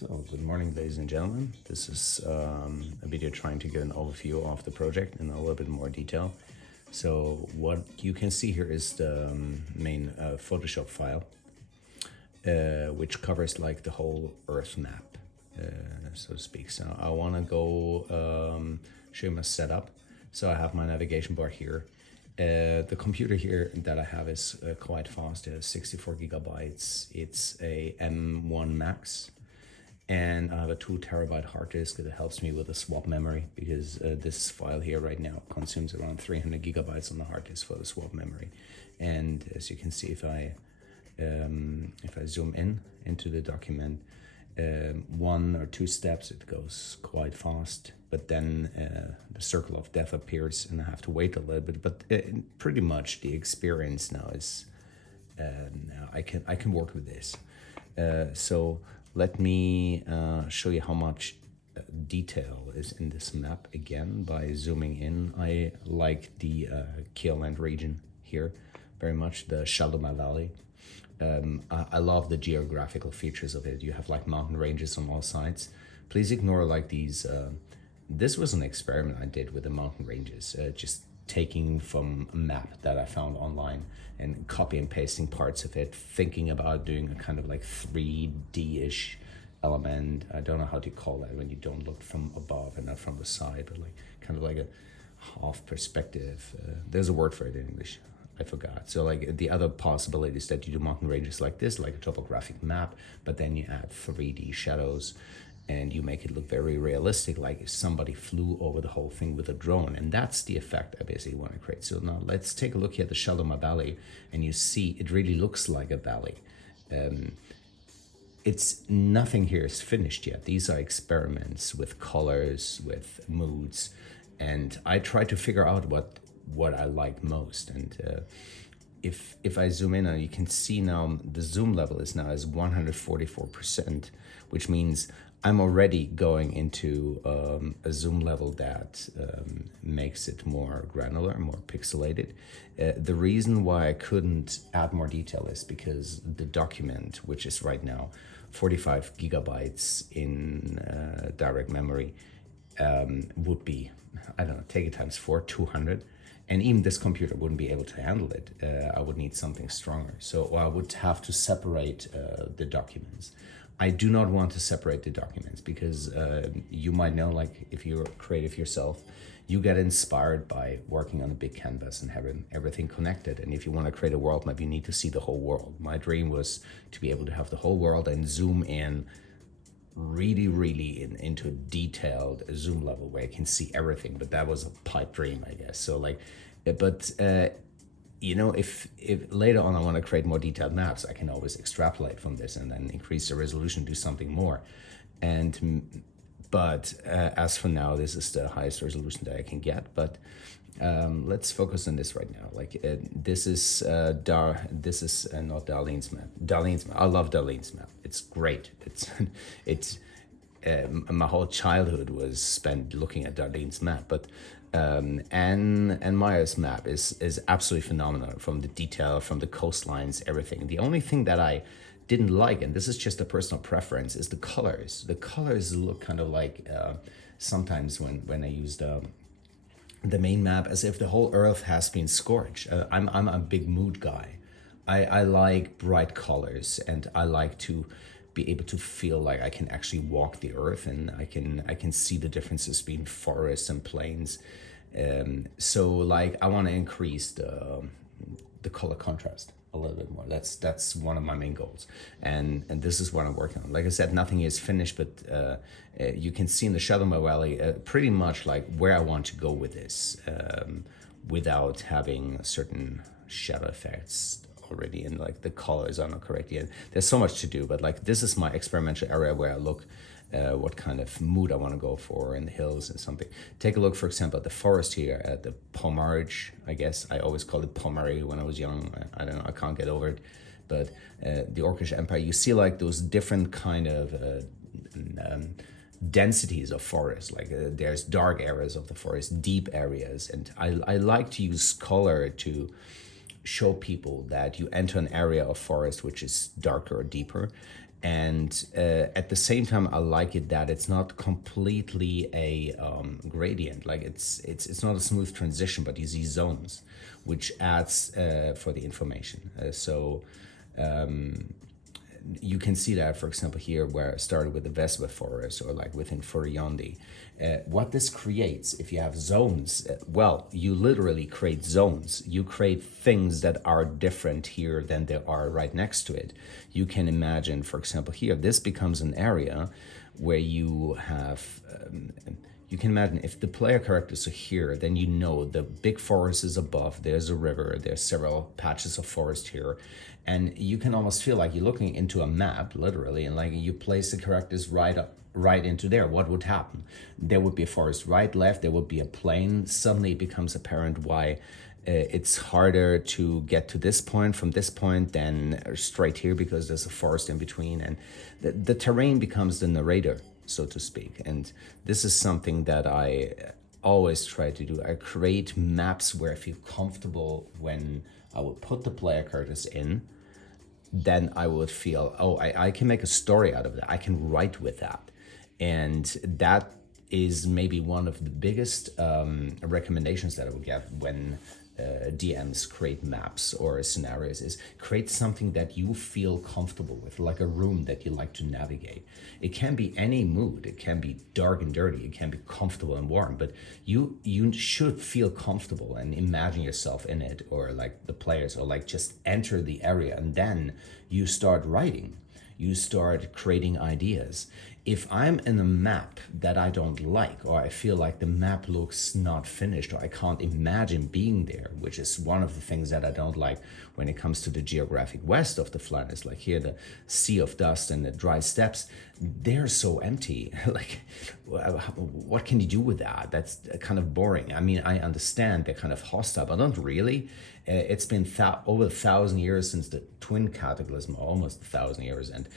So, good morning, ladies and gentlemen. This is a video trying to get an overview of the project in a little bit more detail. So, what you can see here is the main Photoshop file, which covers like the whole Earth map, so to speak. So, I want to go show you my setup. So, I have my navigation bar here. The computer here that I have is quite fast. It has 64 gigabytes. It's a M1 Max. And I have a 2 terabyte hard disk that helps me with the swap memory, because this file here right now consumes around 300 gigabytes on the hard disk for the swap memory. And as you can see, if I zoom in into the document, 1 or 2 steps, it goes quite fast. But then the circle of death appears, and I have to wait a little bit. But pretty much the experience now is I can work with this. So let me show you how much detail is in this map again by zooming in. I like the Keeland region here very much, the Shaldoma Valley. I love the geographical features of it. You have like mountain ranges on all sides. Please ignore like these. This was an experiment I did with the mountain ranges, just taking from a map that I found online and copy and pasting parts of it, thinking about doing a kind of like 3D-ish element. I don't know how to call that when you don't look from above and not from the side, but like kind of like a half perspective. There's a word for it in English. I forgot. So like the other possibilities that you do mountain ranges like this, like a topographic map, but then you add 3D shadows and you make it look very realistic, like if somebody flew over the whole thing with a drone. And that's the effect I basically want to create. So now let's take a look here at the Shaldoma Valley, and you see it really looks like a valley. It's nothing here is finished yet. These are experiments with colors, with moods, and I try to figure out what I like most. And if I zoom in, you can see now the zoom level is 144%, which means I'm already going into a zoom level that makes it more granular, more pixelated. The reason why I couldn't add more detail is because the document, which is right now 45 gigabytes in direct memory, would be, I don't know, take it times 4, 200. And even this computer wouldn't be able to handle it. I would need something stronger. So I would have to separate the documents. I do not want to separate the documents because you might know, like if you're creative yourself, you get inspired by working on a big canvas and having everything connected. And if you want to create a world map, you need to see the whole world. My dream was to be able to have the whole world and zoom in really into a detailed zoom level where I can see everything. But that was a pipe dream, I guess. So like, but you know, if later on I want to create more detailed maps, I can always extrapolate from this and then increase the resolution, do something more. But as for now, this is the highest resolution that I can get. But let's focus on this right now. Like this is not Darlene's map. Darlene's map. I love Darlene's map. It's great. It's my whole childhood was spent looking at Darlene's map. But Anne Meyer's map is absolutely phenomenal, from the detail, from the coastlines, everything. The only thing that I didn't like, and this is just a personal preference, is the colors. The colors look kind of like sometimes when I use the main map, as if the whole Earth has been scorched. I'm a big mood guy. I like bright colors, and I like to be able to feel like I can actually walk the Earth, and I can see the differences between forests and plains. So like I want to increase the color contrast a little bit more. That's one of my main goals, and this is what I'm working on. Like I said, nothing is finished, but you can see in the Shaldoma Valley pretty much like where I want to go with this, without having certain shadow effects already, and like the colors are not correct yet. There's so much to do, but like this is my experimental area where I look what kind of mood I want to go for in the hills and something. Take a look, for example, at the forest here at the Pomarge, I guess. I always called it Pomare when I was young. I don't know, I can't get over it. But the Orcish Empire, you see like those different kind of densities of forest. Like there's dark areas of the forest, deep areas. And I like to use color to show people that you enter an area of forest which is darker or deeper, And at the same time, I like it that it's not completely a gradient. Like it's not a smooth transition, but you see zones, which adds for the information. So you can see that, for example, here where I started with the Vespa forest or like within Furiondi. What this creates, if you have zones, well, you literally create zones. You create things that are different here than they are right next to it. You can imagine, for example, here, this becomes an area where you have you can imagine if the player characters are here, then you know the big forest is above, there's a river, there's several patches of forest here. And you can almost feel like you're looking into a map, literally, and like you place the characters right into there. What would happen? There would be a forest right, left, there would be a plain. Suddenly it becomes apparent why it's harder to get to this point from this point than straight here because there's a forest in between. And the terrain becomes the narrator, so to speak. And this is something that I always try to do. I create maps where I feel comfortable when I would put the player characters in. Then I would feel, oh, I can make a story out of that. I can write with that. And that is maybe one of the biggest recommendations that I would give when DMs create maps or scenarios is create something that you feel comfortable with, like a room that you like to navigate. It can be any mood. It can be dark and dirty. It can be comfortable and warm, but you should feel comfortable and imagine yourself in it, or like the players, or like just enter the area and then you start writing. You start creating ideas. If I'm in a map that I don't like, or I feel like the map looks not finished, or I can't imagine being there, which is one of the things that I don't like when it comes to the geographic west of the Flanders, like here, the sea of dust and the dry steppes, they're so empty. Like, what can you do with that? That's kind of boring. I mean, I understand they're kind of hostile, but not really. It's been over 1,000 years since the twin cataclysm, almost 1,000 years, and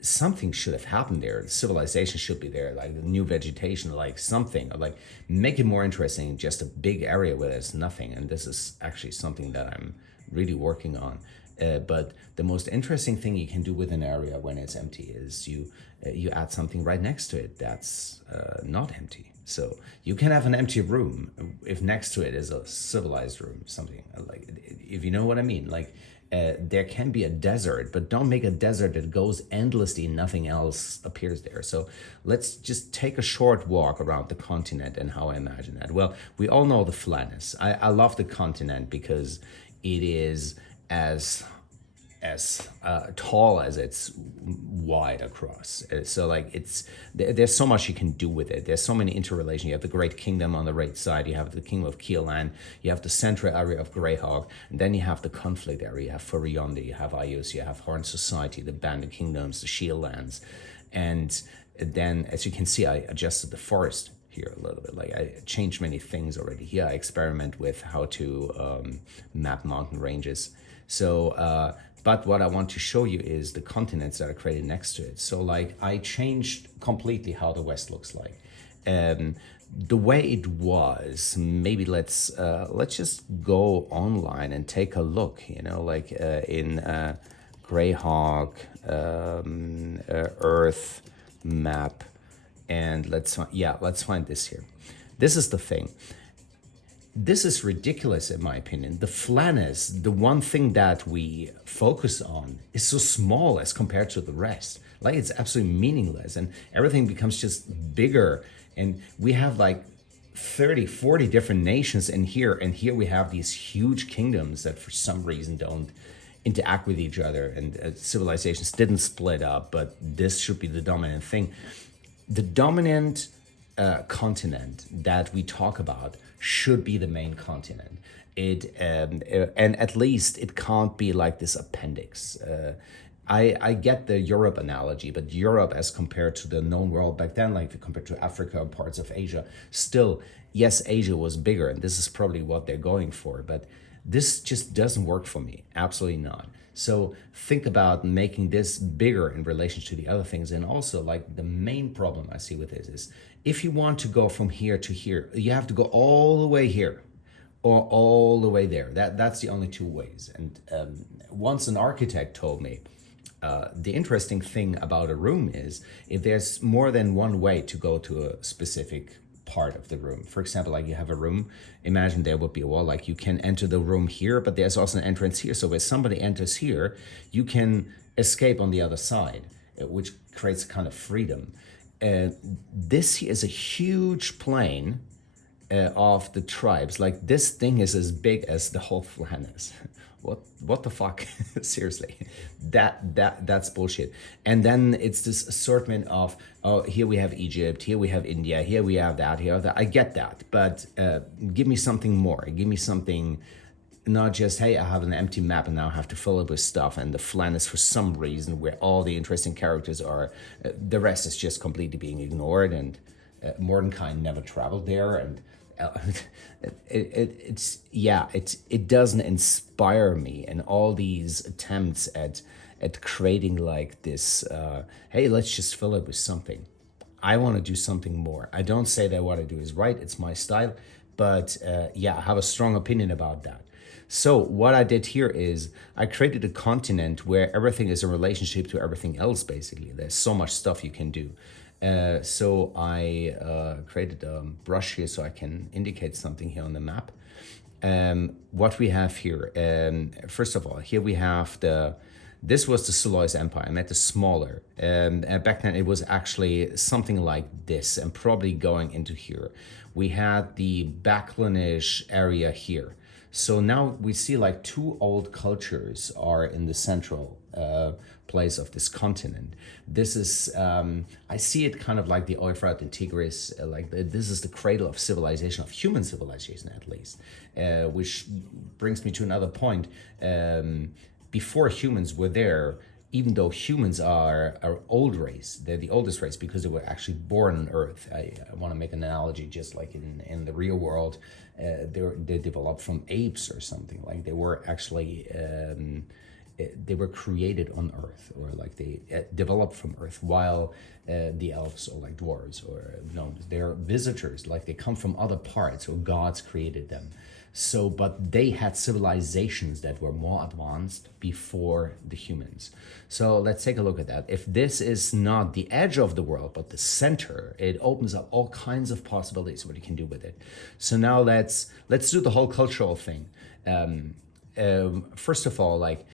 something should have happened there. Civilization should be there, like the new vegetation, like something, or like make it more interesting. Just a big area where there's nothing, and this is actually something that I'm really working on. But the most interesting thing you can do with an area when it's empty is you add something right next to it that's not empty. So you can have an empty room if next to it is a civilized room, something like, if you know what I mean. Like there can be a desert, but don't make a desert that goes endlessly and nothing else appears there. So let's just take a short walk around the continent and how I imagine that. Well, we all know the Flanders. I love the continent because it is as tall as it's wide across. So like there's so much you can do with it. There's so many interrelations. You have the Great Kingdom on the right side. You have the Kingdom of Kielan. You have the central area of Greyhawk. And then you have the conflict area. You have Furiondi. You have Ius. You have Horn Society, the Banded Kingdoms, the Shield Lands. And then, as you can see, I adjusted the forest here a little bit. Like I changed many things already. Here I experiment with how to map mountain ranges. So, but what I want to show you is the continents that are created next to it. So like I changed completely how the West looks like. The way it was, maybe let's just go online and take a look, you know, like in Greyhawk, Oerth map. And let's find this here. This is the thing. This is ridiculous in my opinion. The Flanders, the one thing that we focus on, is so small as compared to the rest. Like it's absolutely meaningless and everything becomes just bigger. And we have like 30, 40 different nations in here. And here we have these huge kingdoms that for some reason don't interact with each other. And civilizations didn't split up, but this should be the dominant thing. The dominant continent that we talk about should be the main continent. And at least it can't be like this appendix. I get the Europe analogy, but Europe as compared to the known world back then, like if you compare to Africa or parts of Asia, still, yes, Asia was bigger, and this is probably what they're going for, but this just doesn't work for me, absolutely not. So think about making this bigger in relation to the other things. And also like the main problem I see with this is if you want to go from here to here, you have to go all the way here or all the way there. That's the only two ways. And once an architect told me, The interesting thing about a room is if there's more than one way to go to a specific part of the room. For example, like you have a room, imagine there would be a wall, like you can enter the room here, but there's also an entrance here. So if somebody enters here, you can escape on the other side, which creates a kind of freedom. This is a huge plane of the tribes. Like this thing is as big as the whole planet is. What the fuck? Seriously, that's bullshit. And then it's this assortment of, oh, here we have Egypt, here we have India, here we have that, here that. I get that, but give me something more. Give me something, not just, hey, I have an empty map and now I have to fill it with stuff, and the flan is for some reason where all the interesting characters are. The rest is just completely being ignored, and Mordenkainen never traveled there, and it doesn't inspire me, and all these attempts at creating like this, hey, let's just fill it with something. I want to do something more. I don't say that what I do is right, it's my style, but I have a strong opinion about that. So what I did here is I created a continent where everything is in relationship to everything else, basically. There's so much stuff you can do. So I created a brush here so I can indicate something here on the map. What we have here, first of all, here we have this was the Salois Empire. I meant the smaller. Back then it was actually something like this, and probably going into here. We had the Backlanish area here. So now we see like two old cultures are in the central place of this continent. This is, I see it kind of like the Oerth and Tigris, this is the cradle of civilization, of human civilization at least, which brings me to another point. Before humans were there, even though humans are old race, they're the oldest race because they were actually born on Earth. I want to make an analogy, just like in the real world, they developed from apes or something. Like they were actually, they were created on Earth, or like they developed from Earth, while the elves, or like dwarves, or no, they're visitors, like they come from other parts, or gods created them. So, but they had civilizations that were more advanced before the humans. So let's take a look at that. If this is not the edge of the world, but the center, it opens up all kinds of possibilities what you can do with it. So now let's do the whole cultural thing. First of all, like